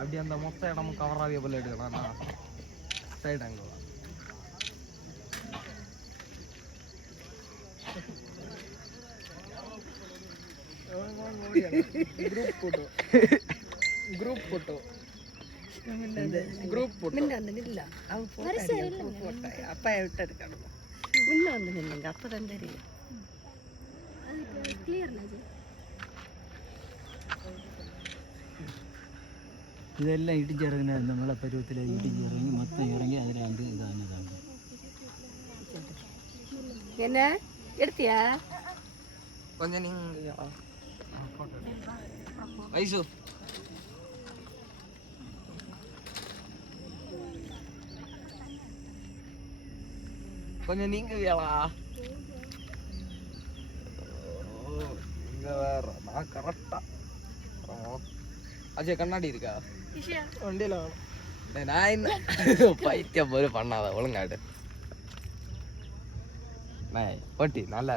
அப்படி அந்த மொத்த இடமும் கவர் ஆகிய போல எடுக்கலாம்ண்ணா சைடு அங்கே குரூப் போட்டோ அப்பா விட்டு எடுக்கணும் முன்ன வந்து நில்லுங்க அப்பதான் தெரியும் இதெல்லாம் இடிச்சு இறங்கின இந்த மழை பருவத்தில் இடிச்சு இறங்கி மொத்தம் இறங்கி அதில் வந்து இதானதாங்க. என்ன எடுத்தியா கொஞ்சம் நீங்க ஐசு கொஞ்சம் நீங்க வேளா இங்க வேற நான் கரெக்டா அஜய் கண்ணாடி இருக்கா வண்டியில நான் என்ன பைத்தியம் போது பண்ணாத ஒழுங்காடு போட்டி நல்லா